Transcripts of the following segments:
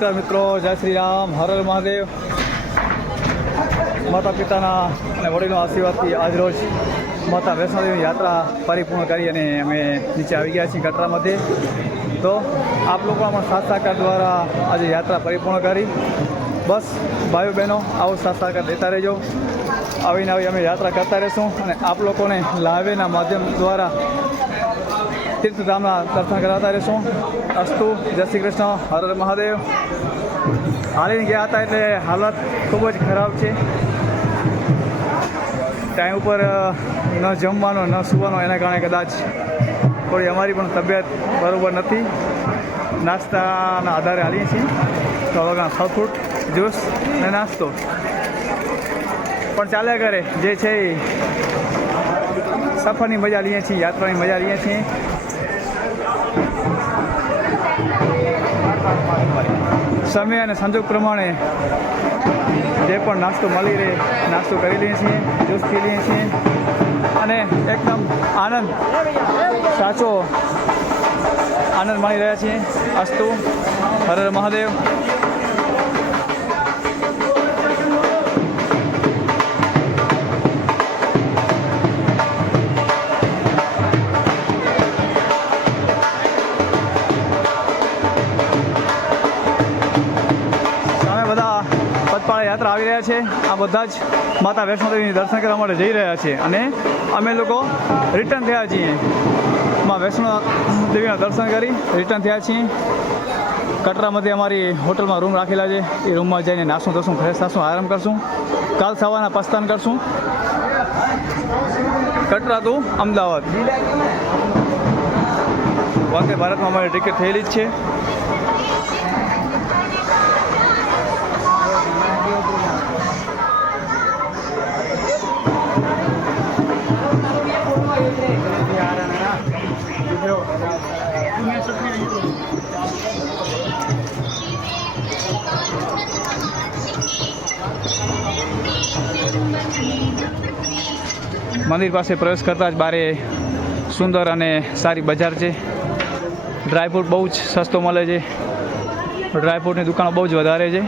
નમસ્કાર મિત્રો, જય શ્રી રામ, હર હર મહાદેવ. માતા પિતાના અને વડીલો આશીર્વાદથી આજરોજ માતા વૈષ્ણોદેવીની યાત્રા પરિપૂર્ણ કરી અને અમે નીચે આવી ગયા છીએ ગટરામાંથી. તો આપ લોકો આમાં સાથ સહકાર દ્વારા આજે યાત્રા પરિપૂર્ણ કરી. બસ ભાઈઓ બહેનો આવો સાથ સહકાર દેતા રહેજો. આવીને આવી અમે યાત્રા કરતા રહીશું અને આપ લોકોને લાઈવના માધ્યમ દ્વારા તીર્થધામના દર્શન કરાવતા રહીશું. અસ્તુ, જય શ્રી કૃષ્ણ, હર હર મહાદેવ. હાલીને ગયા હતા એટલે હાલત ખૂબ જ ખરાબ છે. ટાઈમ ઉપર ન જમવાનો ન સૂવાનો એના કારણે કદાચ થોડી અમારી પણ તબિયત બરાબર નથી. નાસ્તાના આધારે હાલીએ છીએ. થોડા ઘણા ફળ ફ્રૂટ, જ્યુસ અને નાસ્તો પણ ચાલ્યા કરે. જે છે એ સફરની મજા લઈએ છીએ, યાત્રાની મજા લઈએ છીએ. સમય અને સંજોગ પ્રમાણે જે પણ નાસ્તો મળી રહે નાસ્તો કરી લઈએ છીએ, જ્યુસ પી લઈએ છીએ અને એકદમ આનંદ, સાચો આનંદ માણી રહ્યા છીએ. અસ્તુ, હર હર મહાદેવ. યાત્રા આવી રહ્યા છે. આ બધા જ માતા વૈષ્ણોદેવીની દર્શન કરવા માટે જઈ રહ્યા છે અને અમે લોકો રિટર્ન થયા છીએ. માં વૈષ્ણોદેવીના દર્શન કરી રિટર્ન થયા છીએ. કટરામાંથી અમારી હોટલમાં રૂમ રાખેલા છે. એ રૂમમાં જઈને નાસ્તો કરશું, ફ્રેશ થશું, આરામ કરશું. કાલ સવારના પ્રસ્થાન કરશું કટરા ટુ અમદાવાદ. વંદે ભારતમાં અમારી ટિકિટ થયેલી જ છે. મંદિર પાસે પ્રવેશ કરતાં જ બારે સુંદર અને સારી બજાર છે. ડ્રાયફ્રૂટ બહુ જ સસ્તો મળે છે. ડ્રાયફ્રૂટની દુકાનો બહુ જ વધારે છે.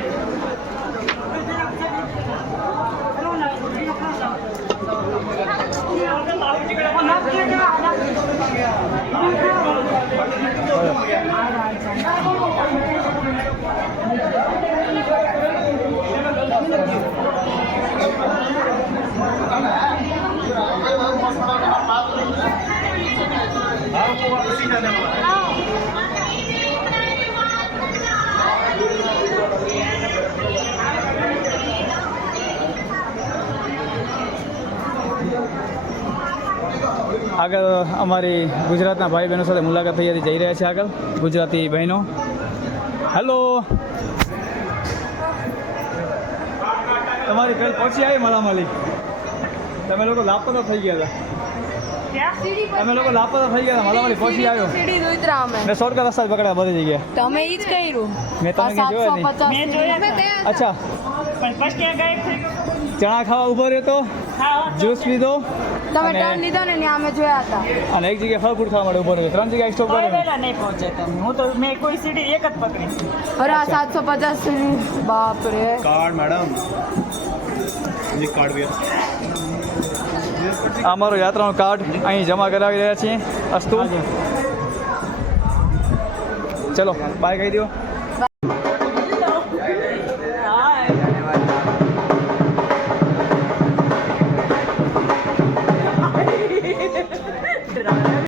આગળ અમારી ગુજરાતના ભાઈ બહેનો સાથે મુલાકાત થઈ જઈ રહ્યા છે. આગળ ગુજરાતી બહેનો. હેલો, તમારી પહેલ પહોંચી આવી માલામાલી. તમે લોકો લાપતા થઈ ગયા હતા. તમે લોકો લાપતા થઈ ગયા હતા. માલામાલી પહોંચી આવ્યો. મેં શોર્ટકટ રસ્તા જ પકડ્યા બધી જગ્યાએ. તમે ઈ જ કર્યું. મેં તમને જોયા નહીં. અચ્છા, ચણા ખાવા ઉભો રહ્યો તો, જ્યુસ પીધો, તમે ટર્ન લીધો ને અમે જોયા હતા. અને એક જગ્યાએ ફળ ફ્રૂટ ખાવા માટે ઉભો રહ્યો. 3 જગ્યાએ સ્ટોપ કર્યો. નહીં પહોંચે તમે. હું તો મેં કોઈ સીડી એક જ પકડી. અરે 750 સીડી. બાપ રે. કાર્ડ મેડમ, ये कार्ड भी અમારો યાત્રાનો કાર્ડ અહીં જમા કરાવી રહ્યા છીએ. અસ્તુ, ચલો બાય કહી દો.